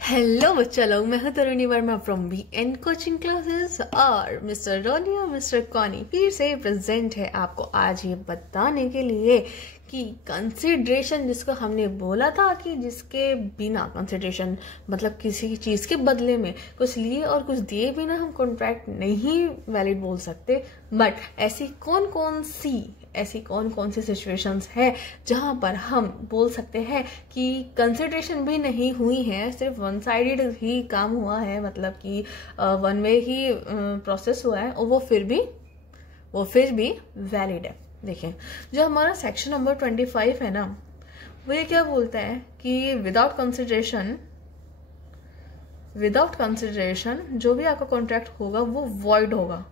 Hello बच्चा लोग, मैं हूं तरुणी Verma from BN coaching classes और मिस्टर रोनी और मिस्टर कॉनी फिर से प्रेजेंट है आपको आज ये बताने के लिए कि कंसिडरेशन जिसको हमने बोला था कि जिसके बिना कंसिडरेशन मतलब किसी चीज के बदले में कुछ लिए और कुछ दिए बिना हम कॉन्ट्रैक्ट नहीं वैलिड बोल सकते। बट ऐसी कौन कौन सी सिचुएशंस है जहां पर हम बोल सकते हैं कि कंसिडरेशन भी नहीं हुई है, सिर्फ वन साइडेड ही काम हुआ है, मतलब कि वन वे ही प्रोसेस हुआ है और वो फिर भी वैलिड है। देखिए, जो हमारा सेक्शन नंबर 25 है ना, वो ये क्या बोलता है कि विदाउट कंसिडरेशन जो भी आपका कॉन्ट्रैक्ट होगा वो वॉइड होगा।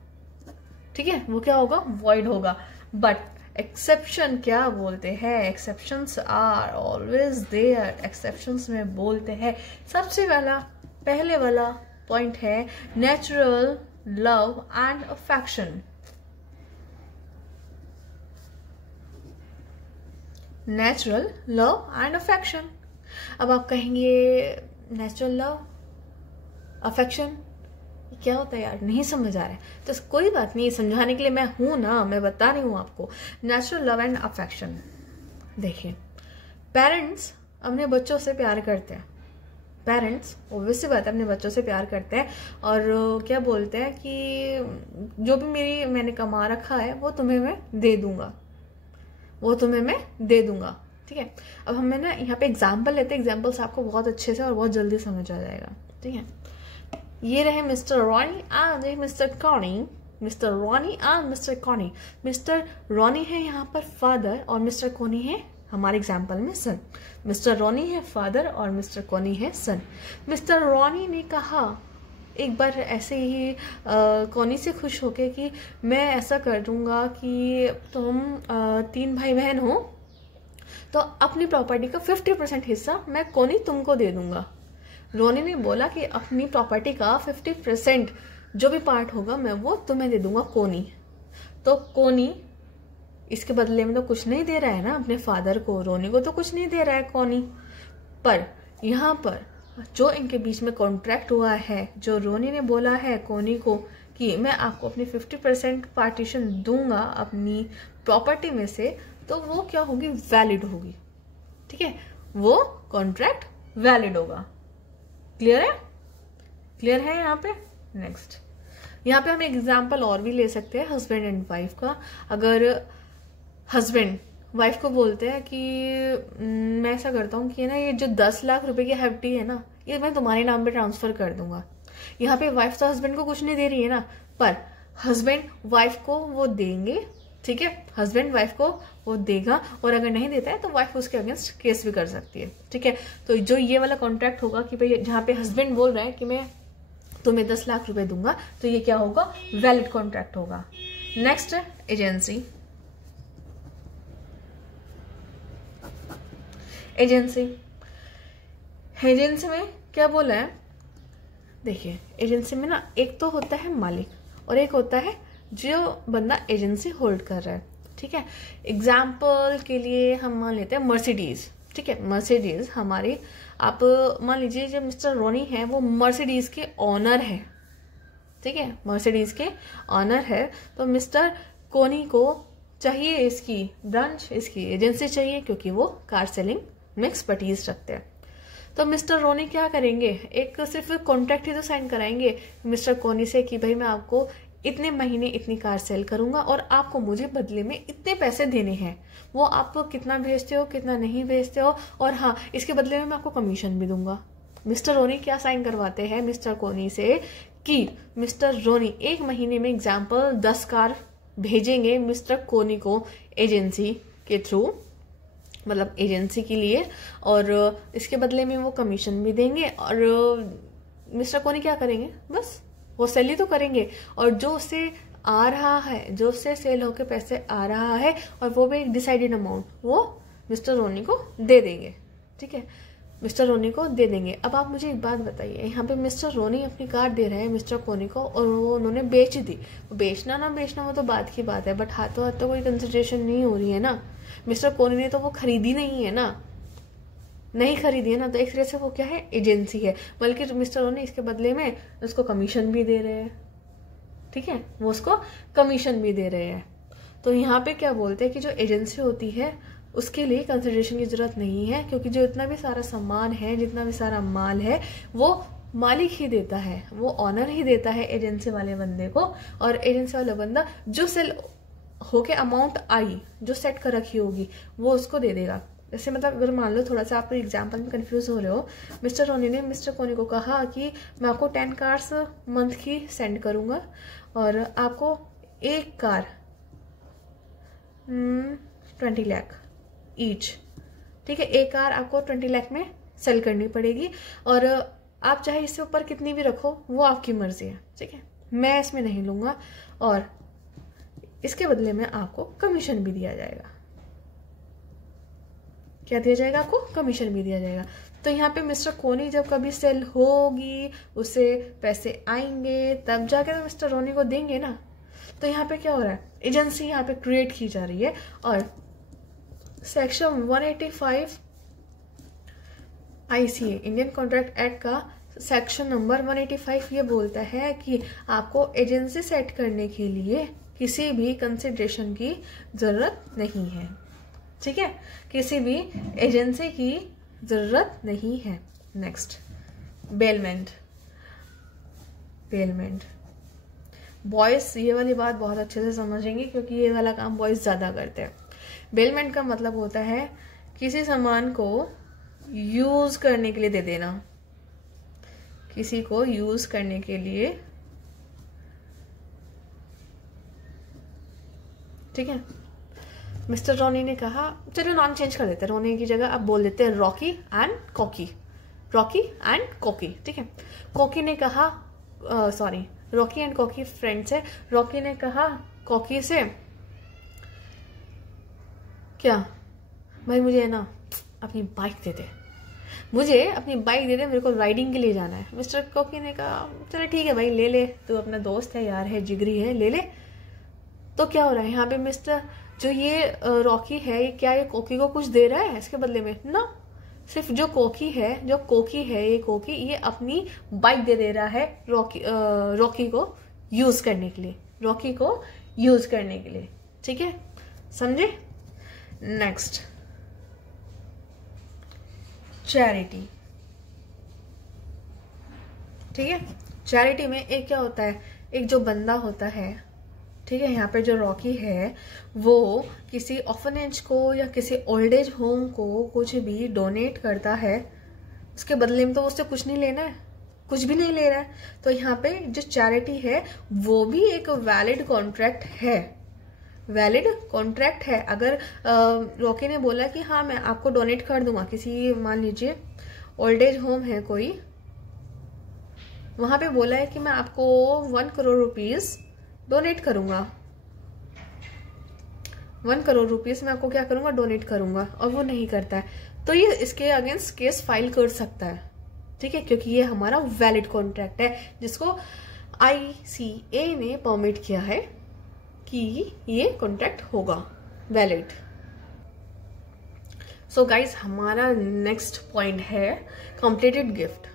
ठीक है, वो क्या होगा? वॉइड होगा। बट एक्सेप्शन क्या बोलते हैं? Exceptions are always there. Exceptions में बोलते हैं सबसे पहले वाला पॉइंट है natural love and affection. Natural love and affection. अब आप कहेंगे नेचुरल लव अफेक्शन क्या होता है यार, नहीं समझ आ रहा है? तो कोई बात नहीं, समझाने के लिए मैं हूं ना, मैं बता रही हूं आपको। नेचुरल लव एंड अफेक्शन, देखिए, पेरेंट्स अपने बच्चों से प्यार करते हैं। पेरेंट्स ऑब्वियसली बात है अपने बच्चों से प्यार करते हैं और क्या बोलते हैं कि जो भी मैंने कमा रखा है वो तुम्हें मैं दे दूंगा। ठीक है, अब हम ना यहाँ पे एग्जाम्पल लेते हैं। एग्जाम्पल्स आपको बहुत अच्छे से और बहुत जल्दी समझ आ जाएगा। ठीक है, ये रहे mister Ronnie and mister Connie. Mister Ronnie and mister Connie. Mister Ronnie है यहाँ पर फादर और मिस्टर कॉनी है हमारे एग्जाम्पल में सन। मिस्टर रॉनी है फादर और मिस्टर कॉनी है सन। मिस्टर रॉनी ने कहा एक बार ऐसे ही कॉनी से खुश होके कि मैं ऐसा कर दूंगा कि तुम 3 भाई बहन हो तो अपनी प्रॉपर्टी का 50% हिस्सा मैं कॉनी तुमको दे दूंगा। रोनी ने बोला कि अपनी प्रॉपर्टी का 50% जो भी पार्ट होगा मैं वो तुम्हें दे दूंगा कॉनी। तो कॉनी इसके बदले में तो कुछ नहीं दे रहा है ना अपने फादर को, रोनी को तो कुछ नहीं दे रहा है कॉनी। पर यहाँ पर जो इनके बीच में कॉन्ट्रैक्ट हुआ है, जो रोनी ने बोला है कॉनी को कि मैं आपको अपनी 50% पार्टीशन दूंगा अपनी प्रॉपर्टी में से, तो वो क्या होगी? वैलिड होगी। ठीक है, वो कॉन्ट्रैक्ट वैलिड होगा। क्लियर है यहाँ पे? नेक्स्ट, यहाँ पे हम एग्जाम्पल और भी ले सकते हैं हस्बैंड एंड वाइफ का। अगर हस्बैंड वाइफ को बोलते हैं कि मैं ऐसा करता हूँ कि ना ये जो 10 लाख रुपए की एफडी है ना, ये मैं तुम्हारे नाम पे ट्रांसफर कर दूंगा। यहाँ पे वाइफ तो हस्बैंड को कुछ नहीं दे रही है ना, पर हस्बैंड वाइफ को वो देंगे। ठीक है, हस्बैंड वाइफ को वो देगा और अगर नहीं देता है तो वाइफ उसके अगेंस्ट केस भी कर सकती है। ठीक है, तो जो ये वाला कॉन्ट्रैक्ट होगा कि भाई जहां पे हस्बैंड बोल रहा है कि मैं तुम्हें 10 लाख रुपए दूंगा, तो ये क्या होगा? वैलिड कॉन्ट्रैक्ट होगा। नेक्स्ट है एजेंसी। एजेंसी में क्या बोला है? देखिए, एजेंसी में ना एक तो होता है मालिक और एक होता है जो बंदा एजेंसी होल्ड कर रहा है। ठीक है, एग्जाम्पल के लिए हम मान लेते हैं मर्सिडीज। ठीक है, मर्सिडीज हमारी, आप मान लीजिए जो मिस्टर रोनी है वो मर्सिडीज के ऑनर है। ठीक है, मर्सिडीज के ऑनर है, तो मिस्टर कोनी को चाहिए इसकी ब्रांच, इसकी एजेंसी चाहिए, क्योंकि वो कार सेलिंग में एक्सपर्टीज रखते हैं। तो मिस्टर रोनी क्या करेंगे? एक सिर्फ कॉन्ट्रैक्ट ही तो साइन कराएंगे मिस्टर कोनी से कि भाई मैं आपको इतने महीने इतनी कार सेल करूंगा और आपको मुझे बदले में इतने पैसे देने हैं। वो आप कितना भेजते हो कितना नहीं भेजते हो, और हाँ, इसके बदले में मैं आपको कमीशन भी दूंगा। मिस्टर रोनी क्या साइन करवाते हैं मिस्टर कोनी से कि मिस्टर रोनी 1 महीने में एग्जाम्पल 10 कार भेजेंगे मिस्टर कोनी को एजेंसी के थ्रू, मतलब एजेंसी के लिए, और इसके बदले में वो कमीशन भी देंगे। और मिस्टर कोनी क्या करेंगे? बस वो सेल ही तो करेंगे, और जो उससे आ रहा है, जो उससे सेल होके पैसे आ रहा है, और वो भी एक डिसाइडेड अमाउंट वो मिस्टर रोनी को दे देंगे। ठीक है, मिस्टर रोनी को दे देंगे। अब आप मुझे एक बात बताइए, यहाँ पे मिस्टर रोनी अपनी कार दे रहे हैं मिस्टर कोनी को और वो उन्होंने बेच दी। बेचना ना बेचना वो तो बात की बात है, बट हाथों हाथ तो कोई कंसिडरेशन नहीं हो रही है ना। मिस्टर कोनी ने तो वो खरीदी नहीं है ना, नहीं खरीदी है ना, तो एक तरह से वो क्या है, एजेंसी है। बल्कि मिस्टर रोनी इसके बदले में उसको कमीशन भी दे रहे हैं, ठीक है, वो उसको कमीशन भी दे रहे हैं। तो यहाँ पे क्या बोलते हैं कि जो एजेंसी होती है उसके लिए कंसिडरेशन की जरूरत नहीं है, क्योंकि जो इतना भी सारा सामान है, जितना भी सारा माल है, वो मालिक ही देता है, वो ऑनर ही देता है एजेंसी वाले बंदे को। और एजेंसी वाला बंदा जो सेल होके अमाउंट आई, जो सेट कर रखी होगी, वो उसको दे देगा। जैसे मतलब अगर मान लो थोड़ा सा आप एग्जाम्पल में कंफ्यूज हो रहे हो, मिस्टर रोनी ने मिस्टर कोनी को कहा कि मैं आपको 10 कार्स मंथ की सेंड करूंगा और आपको एक कार 20 लाख ईच, ठीक है, एक कार आपको 20 लाख में सेल करनी पड़ेगी और आप चाहे इससे ऊपर कितनी भी रखो, वो आपकी मर्जी है, ठीक है, मैं इसमें नहीं लूंगा और इसके बदले में आपको कमीशन भी दिया जाएगा। क्या दिया जाएगा? आपको कमीशन भी दिया जाएगा। तो यहाँ पे मिस्टर कोनी जब कभी सेल होगी, उसे पैसे आएंगे, तब जाके तो मिस्टर रोनी को देंगे ना। तो यहाँ पे क्या हो रहा है, एजेंसी यहाँ पे क्रिएट की जा रही है। और section 185 ICA Indian contract act का सेक्शन नंबर 185 ये बोलता है कि आपको एजेंसी सेट करने के लिए किसी भी कंसिडरेशन की जरूरत नहीं है, ठीक है, किसी भी एजेंसी की जरूरत नहीं है। Next, bailment. बेलमेंट बॉयज ये वाली बात बहुत अच्छे से समझेंगे, क्योंकि ये वाला काम बॉयज ज्यादा करते हैं। बेलमेंट का मतलब होता है किसी सामान को यूज करने के लिए दे देना, किसी को यूज करने के लिए, ठीक है। मिस्टर रोनी ने कहा, चलो नाम चेंज कर देते हैं, रोनी की जगह अब बोल देते हैं Rocky and cocky, Rocky and cocky, ठीक है। कॉकी ने कहा, sorry, Rocky and cocky friends है। रॉकी ने कहा कॉकी से, क्या भाई मुझे ना अपनी बाइक दे दे, मुझे अपनी बाइक दे दे, मेरे को राइडिंग के लिए जाना है। मिस्टर कॉकी ने कहा चलो ठीक है भाई, ले ले, तू अपना दोस्त है, यार है, जिगरी है, ले ले। तो क्या हो रहा है यहाँ पे, मिस्टर जो ये रॉकी है, ये क्या ये कॉकी को कुछ दे रहा है इसके बदले में? ना, सिर्फ जो कोकी है, जो कोकी है, ये कोकी ये अपनी बाइक दे रहा है रॉकी को यूज करने के लिए, रॉकी को यूज करने के लिए, ठीक है, समझे। नेक्स्ट, चैरिटी, ठीक है। चैरिटी में एक क्या होता है, एक जो बंदा होता है, ठीक है, यहाँ पे जो रॉकी है वो किसी ऑर्फनेज को या किसी ओल्ड एज होम को कुछ भी डोनेट करता है, उसके बदले में तो उससे कुछ नहीं लेना है, कुछ भी नहीं ले रहा है। तो यहाँ पे जो चैरिटी है वो भी एक वैलिड कॉन्ट्रैक्ट है, वैलिड कॉन्ट्रैक्ट है। अगर रॉकी ने बोला कि हाँ मैं आपको डोनेट कर दूंगा, किसी मान लीजिए ओल्ड एज होम है कोई, वहां पे बोला है कि मैं आपको 1 करोड़ रुपीस डोनेट करूंगा, 1 करोड़ रुपीस मैं आपको क्या करूंगा, डोनेट करूंगा, और वो नहीं करता है, तो ये इसके अगेंस्ट केस फाइल कर सकता है, ठीक है, क्योंकि ये हमारा वैलिड कॉन्ट्रैक्ट है जिसको ICA ने परमिट किया है कि ये कॉन्ट्रैक्ट होगा वैलिड। सो गाइस, हमारा नेक्स्ट पॉइंट है कंप्लीटेड गिफ्ट।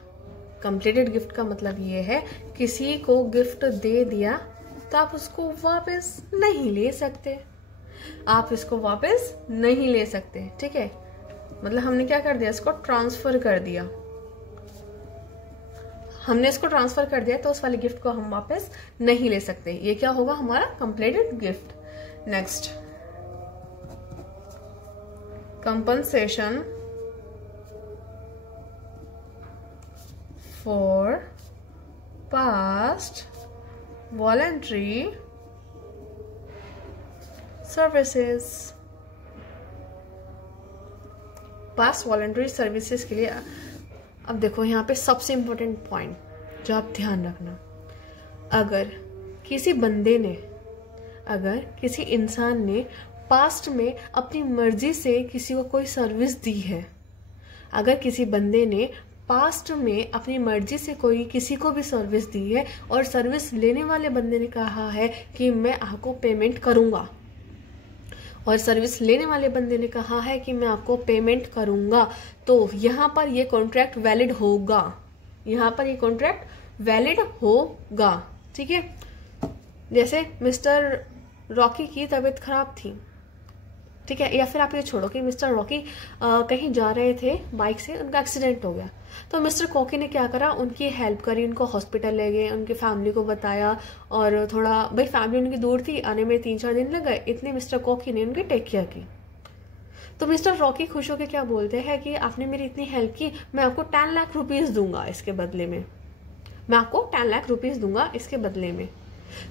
कंप्लीटेड गिफ्ट का मतलब ये है किसी को गिफ्ट दे दिया तो आप उसको वापस नहीं ले सकते, आप इसको वापस नहीं ले सकते, ठीक है। मतलब हमने क्या कर दिया, इसको ट्रांसफर कर दिया, हमने इसको ट्रांसफर कर दिया, तो उस वाले गिफ्ट को हम वापस नहीं ले सकते। ये क्या होगा, हमारा completed gift. Next, compensation for past voluntary services. Past voluntary services के लिए अब देखो यहाँ पे सबसे इंपॉर्टेंट पॉइंट जो आप ध्यान रखना, अगर किसी बंदे ने, अगर किसी इंसान ने पास्ट में अपनी मर्जी से किसी को कोई सर्विस दी है, अगर किसी बंदे ने पास्ट में अपनी मर्जी से कोई किसी को भी सर्विस दी है और सर्विस लेने वाले बंदे ने कहा है कि मैं आपको पेमेंट करूंगा, और सर्विस लेने वाले बंदे ने कहा है कि मैं आपको पेमेंट करूंगा, तो यहां पर ये कॉन्ट्रैक्ट वैलिड होगा, यहां पर ये कॉन्ट्रैक्ट वैलिड होगा। ठीक है, जैसे मिस्टर रॉकी की तबीयत खराब थी, ठीक है, या फिर आप ये छोड़ो कि मिस्टर रॉकी कहीं जा रहे थे बाइक से, उनका एक्सीडेंट हो गया, तो मिस्टर कॉकी ने क्या करा, उनकी हेल्प करी, उनको हॉस्पिटल ले गए, उनकी फैमिली को बताया, और थोड़ा भाई फैमिली उनकी दूर थी, आने में 3-4 दिन लग गए, इतने मिस्टर कॉकी ने उनकी टेक केयर की। तो मिस्टर रॉकी खुश होकर क्या बोलते हैं कि आपने मेरी इतनी हेल्प की, मैं आपको 10 लाख रुपीज दूंगा इसके बदले में, मैं आपको 10 लाख रुपीज दूंगा इसके बदले में।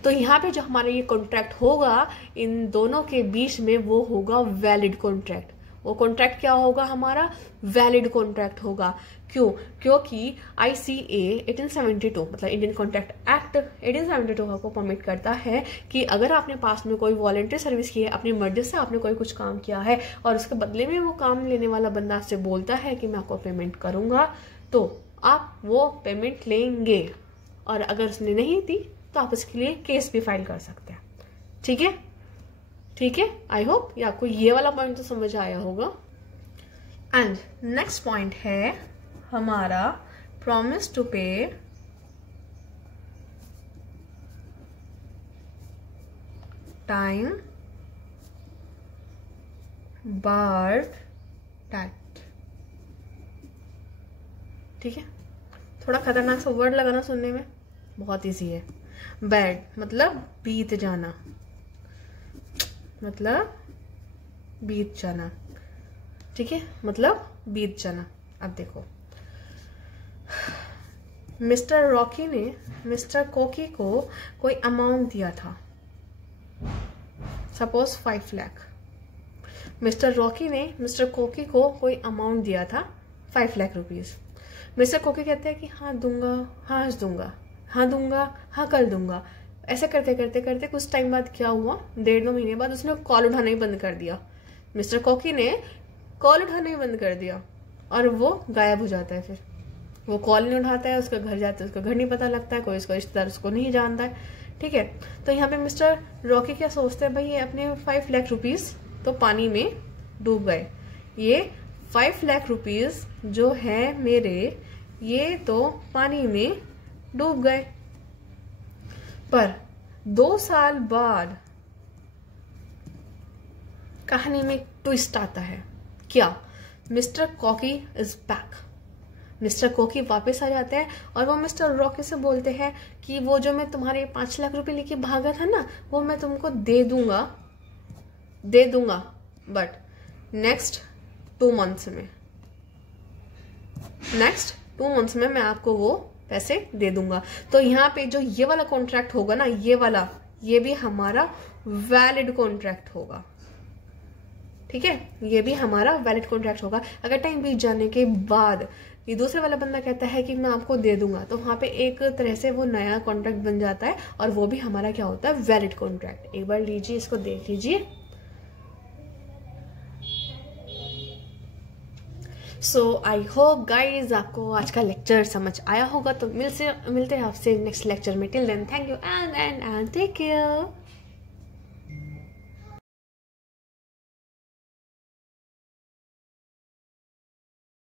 तो यहाँ पे जो हमारा ये कॉन्ट्रैक्ट होगा इन दोनों के बीच में, वो होगा वैलिड कॉन्ट्रैक्ट। वो कॉन्ट्रैक्ट क्या होगा हमारा, वैलिड कॉन्ट्रैक्ट होगा। क्यों? क्योंकि ICA 1872 मतलब इंडियन कॉन्ट्रैक्ट एक्ट 1872 को परमिट करता है कि अगर आपने पास में कोई वॉलंटरी सर्विस की है, अपनी मर्जी से आपने कोई कुछ काम किया है और उसके बदले में वो काम लेने वाला बंदा आपसे बोलता है कि मैं आपको पेमेंट करूंगा, तो आप वो पेमेंट लेंगे, और अगर उसने नहीं दी तो आप इसके लिए केस भी फाइल कर सकते हैं। ठीक है, ठीक है, आई होप ये आपको ये वाला पॉइंट तो समझ आया होगा। एंड नेक्स्ट पॉइंट है हमारा प्रॉमिस टू पे टाइम बार्ड टैट। ठीक है, थोड़ा खतरनाक सा वर्ड लगाना सुनने में, बहुत इजी है। बैड मतलब बीत जाना, मतलब बीत जाना, ठीक है, मतलब बीत जाना। अब देखो, मिस्टर रॉकी ने मिस्टर कोकी को कोई अमाउंट दिया था, सपोज 5 लाख। मिस्टर रॉकी ने मिस्टर कोकी को कोई अमाउंट दिया था 5 लाख रुपीज। मिस्टर कोकी कहते हैं कि हाँ दूंगा, हाँ आज दूंगा, हाँ दूंगा, हाँ कल दूंगा। ऐसे करते करते करते कुछ टाइम बाद क्या हुआ, 1.5-2 महीने बाद उसने कॉल उठाना ही बंद कर दिया। मिस्टर कॉकी ने कॉल उठाना ही बंद कर दिया और वो गायब हो जाता है। फिर वो कॉल नहीं उठाता है, उसका घर जाता है, उसका घर नहीं पता लगता है, कोई उसका रिश्तेदार उसको नहीं जानता है। ठीक है, तो यहाँ पे मिस्टर रॉकी क्या सोचते हैं, भाई ये अपने 5 लाख रुपीज तो पानी में डूब गए, ये 5 लाख रुपीज जो है मेरे, ये तो पानी में डूब गए। पर 2 साल बाद कहानी में ट्विस्ट आता है। क्या? Mister cocky is back. Mister cocky वापस आ जाते हैं और वो मिस्टर रॉकी से बोलते हैं कि वो जो मैं तुम्हारे 5 लाख रुपए लेके भागा था ना, वो मैं तुमको दे दूंगा, बट नेक्स्ट 2 मंथ्स में, नेक्स्ट 2 मंथ्स में मैं आपको वो पैसे दे दूंगा। तो यहाँ पे जो ये वाला कॉन्ट्रैक्ट होगा ना, ये वाला, ये भी हमारा वैलिड कॉन्ट्रैक्ट होगा। ठीक है, ये भी हमारा वैलिड कॉन्ट्रैक्ट होगा। अगर टाइम बीत जाने के बाद ये दूसरे वाला बंदा कहता है कि मैं आपको दे दूंगा, तो वहां पे एक तरह से वो नया कॉन्ट्रैक्ट बन जाता है और वो भी हमारा क्या होता है, वैलिड कॉन्ट्रैक्ट। एक बार लीजिए, इसको देख लीजिए। सो आई होप गाइज आपको आज का लेक्चर समझ आया होगा। तो मिलते हैं आपसे नेक्स्ट लेक्चर में। Till then thank you and take care.